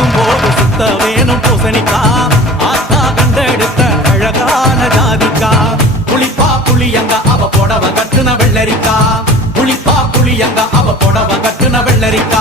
பார்க்கும் போது சுத்த வேணும் பூசணிக்கா ஆத்தா கண்டெடுத்த அழகான ஜாதிக்கா புளிப்பா புளியங்க அவ புடவ கட்டுன வெள்ளரிக்கா புளிப்பா புளியங்க அவ புடவ கட்டுன வெள்ளரிக்கா